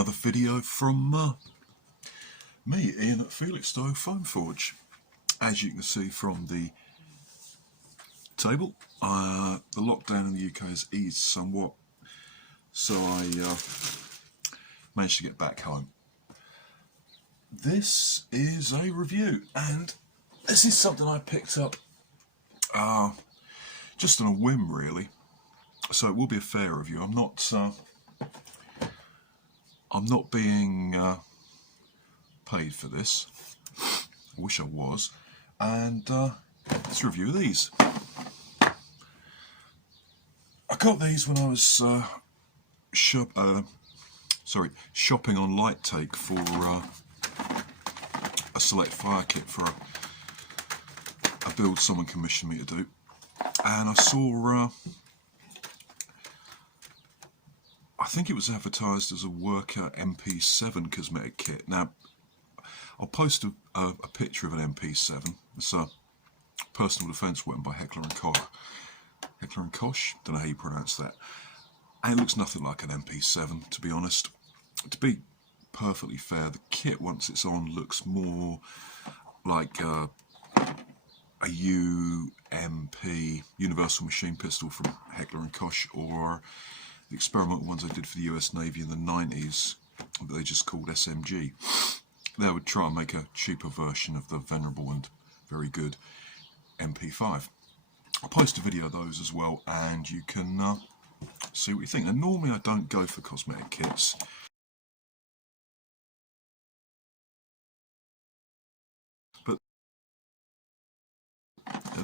another video from me, Ian at Felixstowe Foam Forge. As you can see from the table, the lockdown in the UK has eased somewhat, so I managed to get back home. This is a review, and this is something I picked up just on a whim, really. So it will be a fair review. I'm not being paid for this. I wish I was. And let's review these. I got these when I was shopping on Light Take for a select fire kit for a build someone commissioned me to do, and I saw I think it was advertised as a worker Mp7 cosmetic kit. Now, I'll post a picture of an Mp7. It's a personal defence weapon by Heckler & Koch. Heckler & Koch? Don't know how you pronounce that. And it looks nothing like an Mp7, to be honest. To be perfectly fair, the kit, once it's on, looks more like a UMP, Universal Machine Pistol from Heckler & Koch, or the experimental ones I did for the US Navy in the 90s, that they just called SMG. They would try and make a cheaper version of the venerable and very good MP5. I'll post a video of those as well, and you can see what you think. Now, normally I don't go for cosmetic kits, but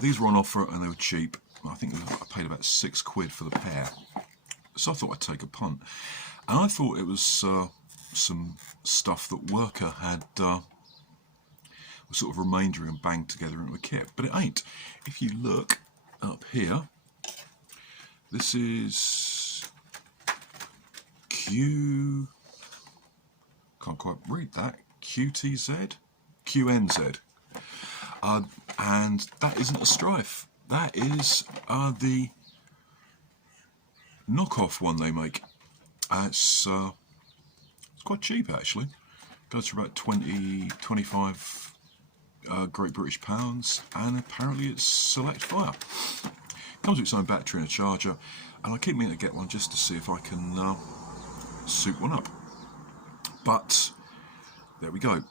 these were on offer and they were cheap. I think I paid about £6 for the pair. So I thought I'd take a punt, and I thought it was some stuff that Worker had was sort of remaindering and banged together into a kit, but it ain't. If you look up here, this is can't quite read that, QNZ, and that isn't a Stryfe. That is the knockoff one they make. It's quite cheap, actually. Goes for about 25 Great British pounds, and apparently it's select fire. Comes with its own battery and a charger, and I keep meaning to get one just to see if I can soup one up. But there we go.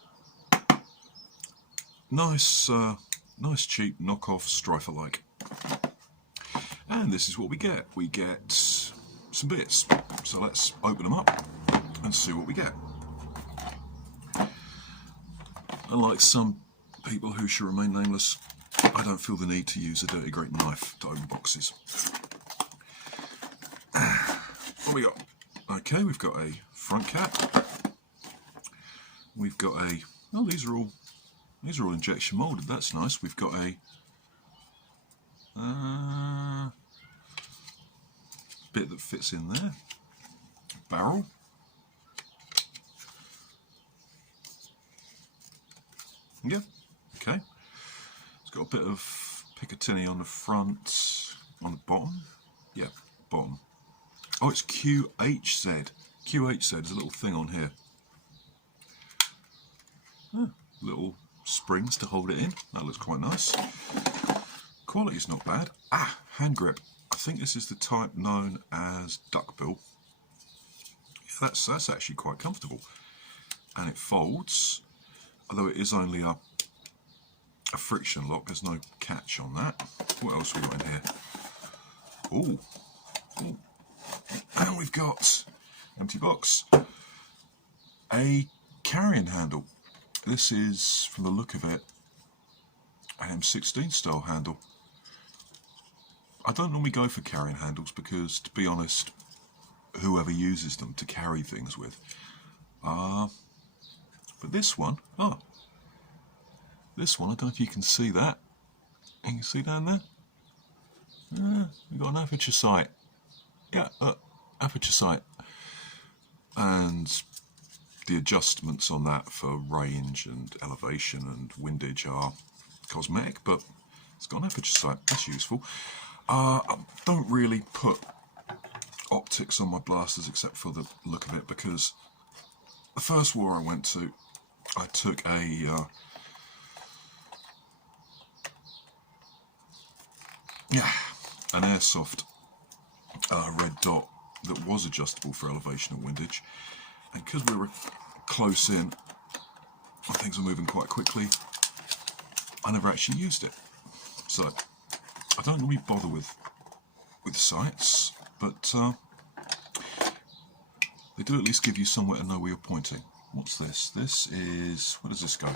Nice, nice cheap knockoff Stryfe-alike. And this is what we get. We get some bits. So let's open them up and see what we get. Unlike some people who should remain nameless, I don't feel the need to use a dirty great knife to open boxes. What we got? Okay, we've got a front cap. We've got a, oh, these are all injection molded. That's nice. We've got a bit that fits in there. Barrel. Yeah, okay. It's got a bit of Picatinny on the front, on the bottom. Yeah, bottom. Oh, it's QHZ. QHZ is a little thing on here. Little springs to hold it in. That looks quite nice. Quality's not bad. Ah, hand grip. I think this is the type known as duckbill. Yeah, that's actually quite comfortable. And it folds, although it is only a friction lock. There's no catch on that. What else have we got in here? Ooh. Ooh. And we've got, empty box, a carrying handle. This is, from the look of it, an M16 style handle. I don't normally go for carrying handles because, to be honest, whoever uses them to carry things with. But this one, this one, I don't know if you can see that. You can see down there? We've got an aperture sight. Yeah, aperture sight. And the adjustments on that for range and elevation and windage are cosmetic, but it's got an aperture sight. That's useful. I don't really put optics on my blasters except for the look of it, because the first war I went to, I took an airsoft red dot that was adjustable for elevation and windage, and because we were close in and things were moving quite quickly, I never actually used it. So I don't really bother with sights, but they do at least give you somewhere to know where you're pointing. What's this? This is, where does this go?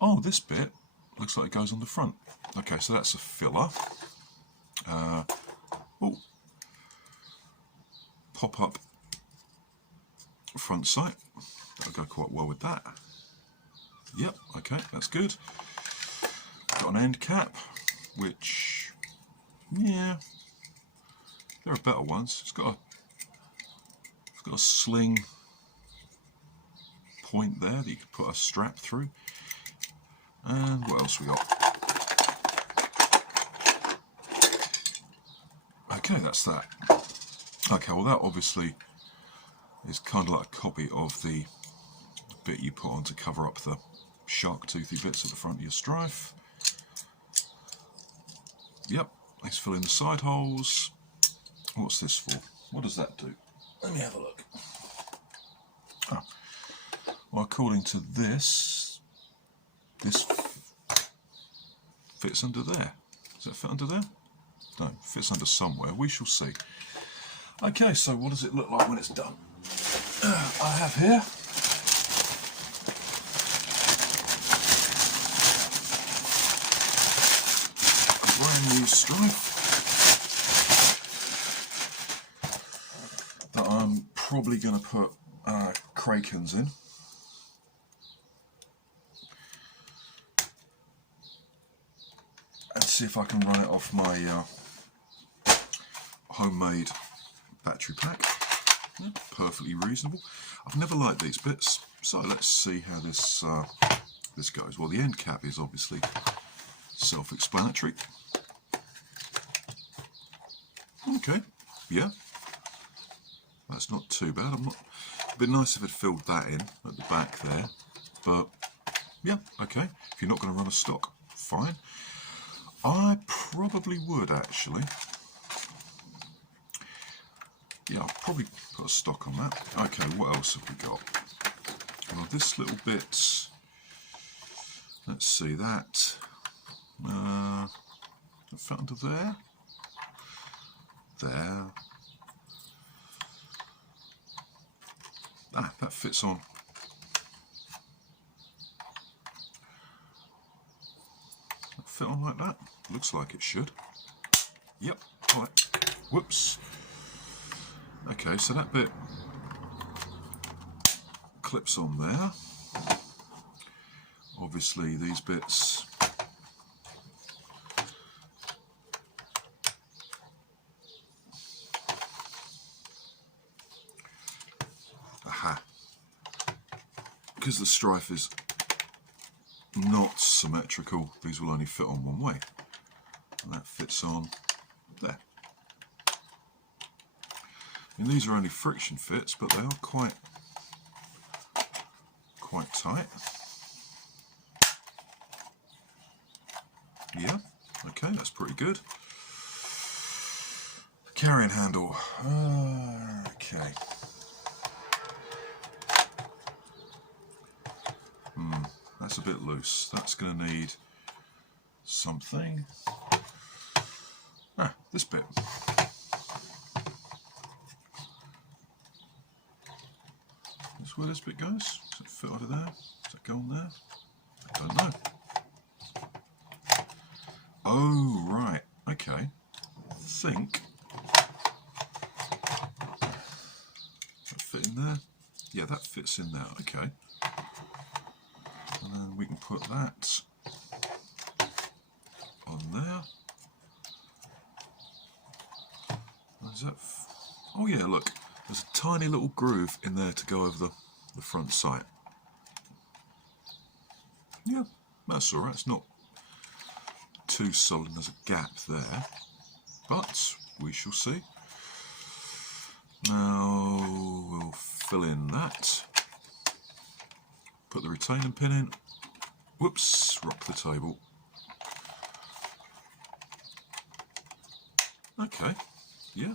Oh, this bit looks like it goes on the front. Okay, so that's a filler. Oh, pop up front sight. That'll go quite well with that. Yep, okay, that's good. Got an end cap, which, yeah, there are better ones. It's got a sling point there that you can put a strap through. And what else we got? Okay, that's that. Okay, well that obviously is kind of like a copy of the bit you put on to cover up the shark toothy bits at the front of your Stryfe. Yep, let's fill in the side holes. What's this for? What does that do? Let me have a look. Oh. Well, according to this fits under there. Does that fit under there? No, it fits under somewhere. We shall see. Okay, so what does it look like when it's done? I have here a brand new Stryfe that I'm probably going to put Krakens in. And see if I can run it off my homemade battery pack. Yeah, perfectly reasonable. I've never liked these bits, so let's see how this this goes. Well, the end cap is obviously self-explanatory. Okay, yeah, that's not too bad. It'd be nice if it filled that in at the back there, but yeah, okay. If you're not going to run a stock, fine. I probably would actually. Yeah, I'll probably put a stock on that. Okay, what else have we got? Well, this little bit, let's see, that fit under there. There. Ah, that fits on. That fit on like that? Looks like it should. Yep, alright. Whoops. Okay, so that bit clips on there. Obviously these bits because the Stryfe is not symmetrical, these will only fit on one way. And that fits on there. And these are only friction fits, but they are quite tight. Yeah, okay, that's pretty good. Carrying handle. Okay. That's a bit loose. That's going to need something. Ah, this bit. That's where this bit goes. Does it fit under there? Does that go on there? I don't know. Oh, right. Okay. I think that fit in there. Yeah, that fits in there. Okay. And then we can put that on there. Is that? Oh yeah, look. There's a tiny little groove in there to go over the front sight. Yeah, that's alright. It's not too solid. There's a gap there, but we shall see. Now we'll fill in that. Put the retaining pin in. Whoops, rock the table. Okay, yeah.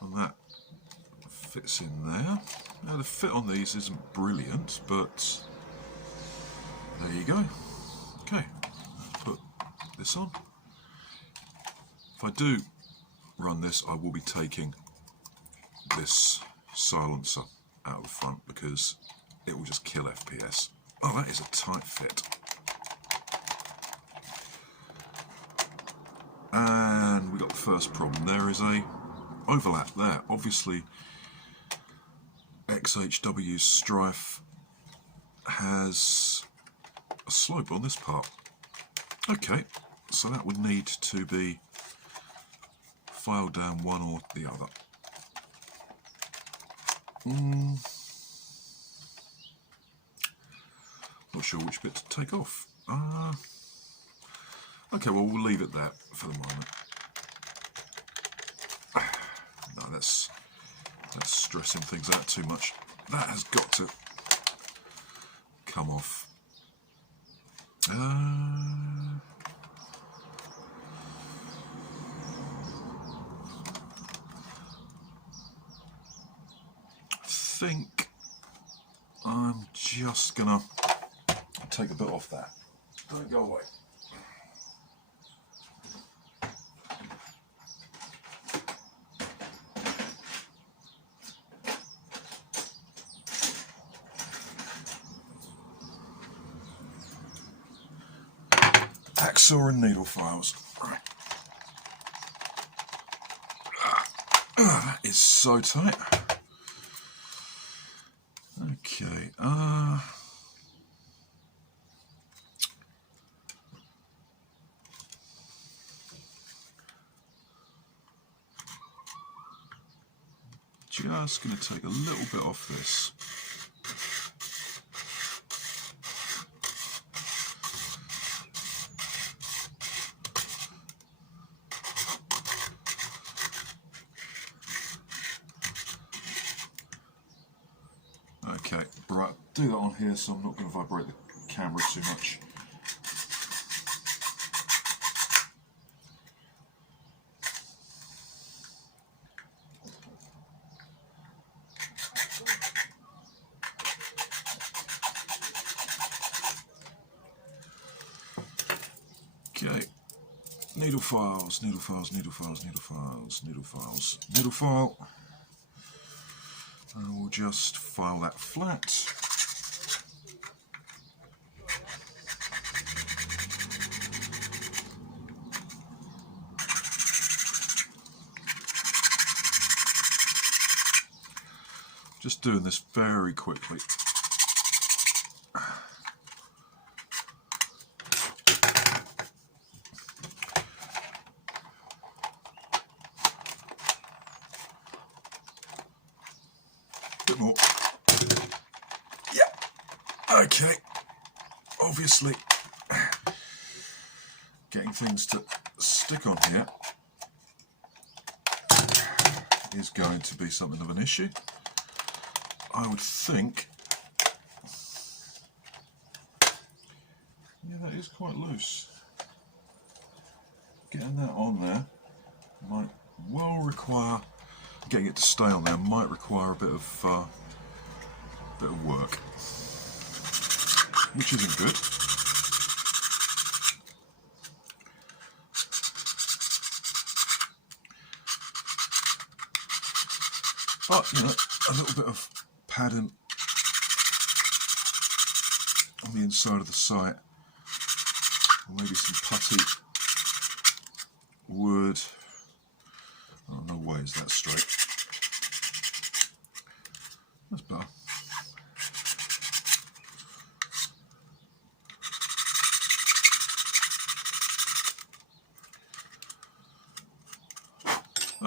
And that fits in there. Now the fit on these isn't brilliant, but there you go. Okay, put this on. If I do run this, I will be taking this silencer out of the front because it will just kill FPS. Oh, that is a tight fit. And we got the first problem. There is a overlap there. Obviously, XHW's Stryfe has a slope on this part. Okay, so that would need to be filed down one or the other. Not sure which bit to take off. Okay, well we'll leave it there for the moment. No, that's stressing things out too much. That has got to come off. I think I'm just gonna take a bit off that. Don't go away. Hacksaw and needle files. Right. That is so tight. Okay. Just going to take a little bit off this. Okay, right, do that on here so I'm not going to vibrate the camera too much. Okay, needle files, needle files, needle files, needle files, needle files, needle file. And we'll just file that flat. Just doing this very quickly. Bit more. Yeah. Okay. Obviously, getting things to stick on here is going to be something of an issue. I would think. Yeah, that is quite loose. Getting that on there might well require. Getting it to stay on there might require a bit of work, which isn't good. But you know, a little bit of padding on the inside of the sight, maybe some putty would. Oh, no way is that straight. That's better.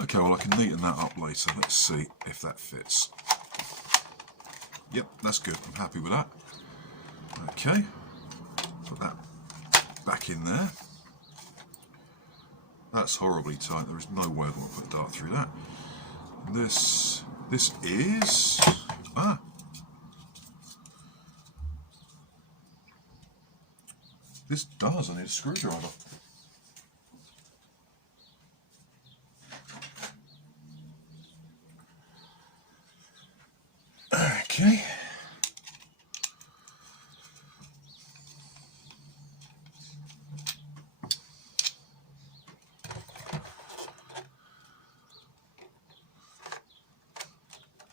Okay, well I can neaten that up later. Let's see if that fits. Yep, that's good. I'm happy with that. Okay, put that back in there. That's horribly tight. There is no way I want to put a dart through that. This is this does. I need a screwdriver. Okay.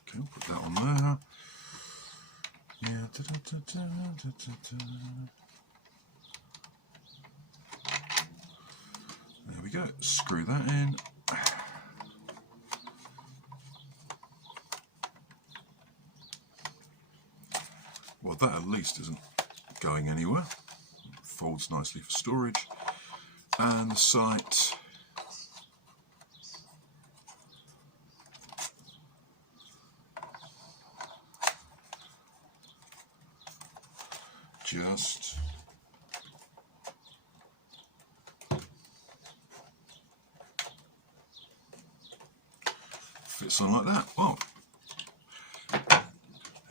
Okay, we'll put that on there. Yeah. There we go. Screw that in. Well, that at least isn't going anywhere. It folds nicely for storage. And the sight. Just fits on like that. Well,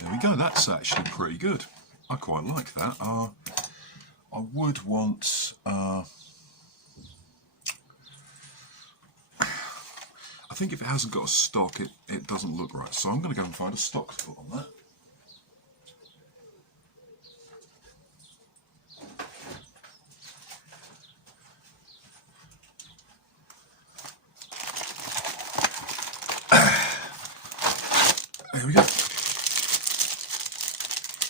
there we go. That's actually pretty good. I quite like that. I would want. I think if it hasn't got a stock, it doesn't look right. So I'm going to go and find a stock to put on that. There we go.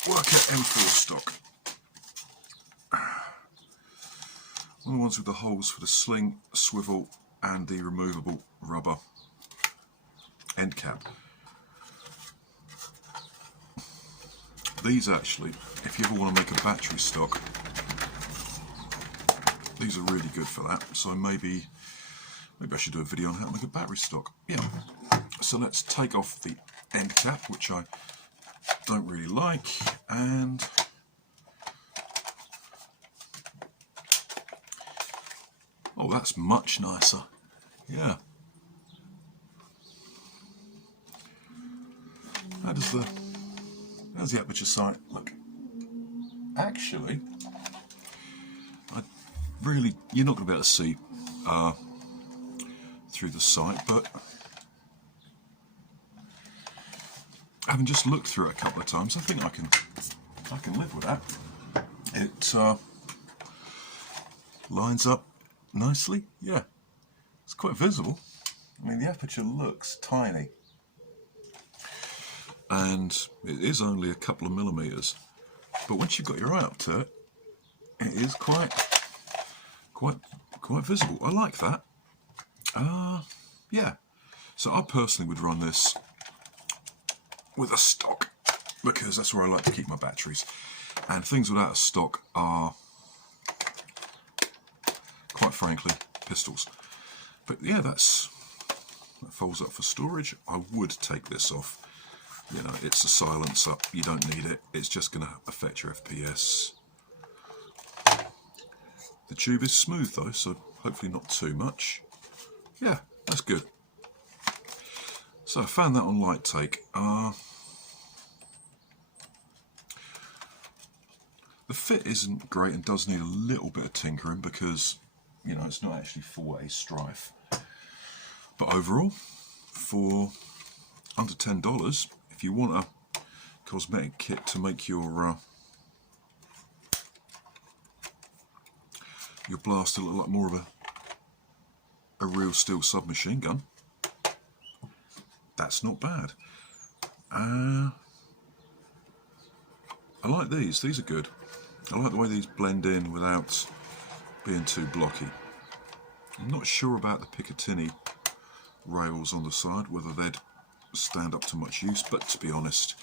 Workout M4 stock. One of the ones with the holes for the sling, swivel, and the removable rubber end cap. These actually, if you ever want to make a battery stock, these are really good for that. So maybe I should do a video on how to make a battery stock. Yeah. So let's take off the end cap, which I don't really like, and oh, that's much nicer. Yeah. How's the aperture sight look? Actually, you're not going to be able to see through the sight, but having just looked through it a couple of times, I think I can live with that. It lines up nicely. Yeah, it's quite visible. I mean, the aperture looks tiny, and it is only a couple of millimeters. But once you've got your eye up to it, it is quite visible. I like that. Yeah. So I personally would run this with a stock, because that's where I like to keep my batteries, and things without a stock are, quite frankly, pistols. But yeah, that folds up for storage. I would take this off. You know, it's a silencer, you don't need it, it's just going to affect your FPS. The tube is smooth though, so hopefully not too much. Yeah, that's good. So I found that on Light Take. The fit isn't great and does need a little bit of tinkering because, you know, it's not actually for a Stryfe. But overall, for under $10, if you want a cosmetic kit to make your blaster look like more of a real steel submachine gun, that's not bad. I like these. These are good. I like the way these blend in without being too blocky. I'm not sure about the Picatinny rails on the side, whether they'd stand up to much use, but to be honest,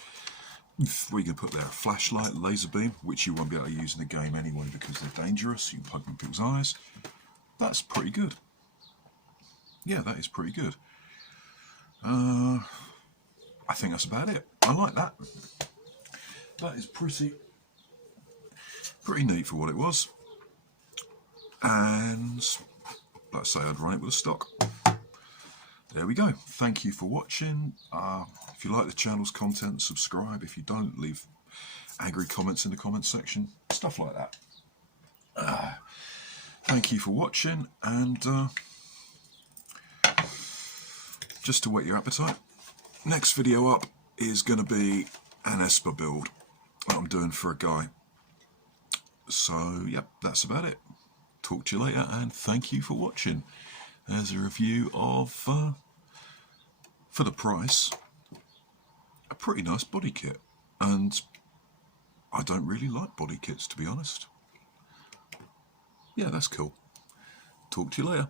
we can put there a flashlight, laser beam, which you won't be able to use in the game anyway because they're dangerous. You can poke in people's eyes. That's pretty good. Yeah, that is pretty good. I think that's about it. I like that. That is pretty neat for what it was. And like I say, I'd run it with a stock. there we go. Thank you for watching. If you like the channel's content, subscribe. If you don't, leave angry comments in the comments section. Stuff like that. Thank you for watching, and just to whet your appetite, next video up is going to be an Esper build that I'm doing for a guy. So, yep, that's about it. Talk to you later, and thank you for watching. There's a review of, for the price, a pretty nice body kit. And I don't really like body kits, to be honest. Yeah, that's cool. Talk to you later.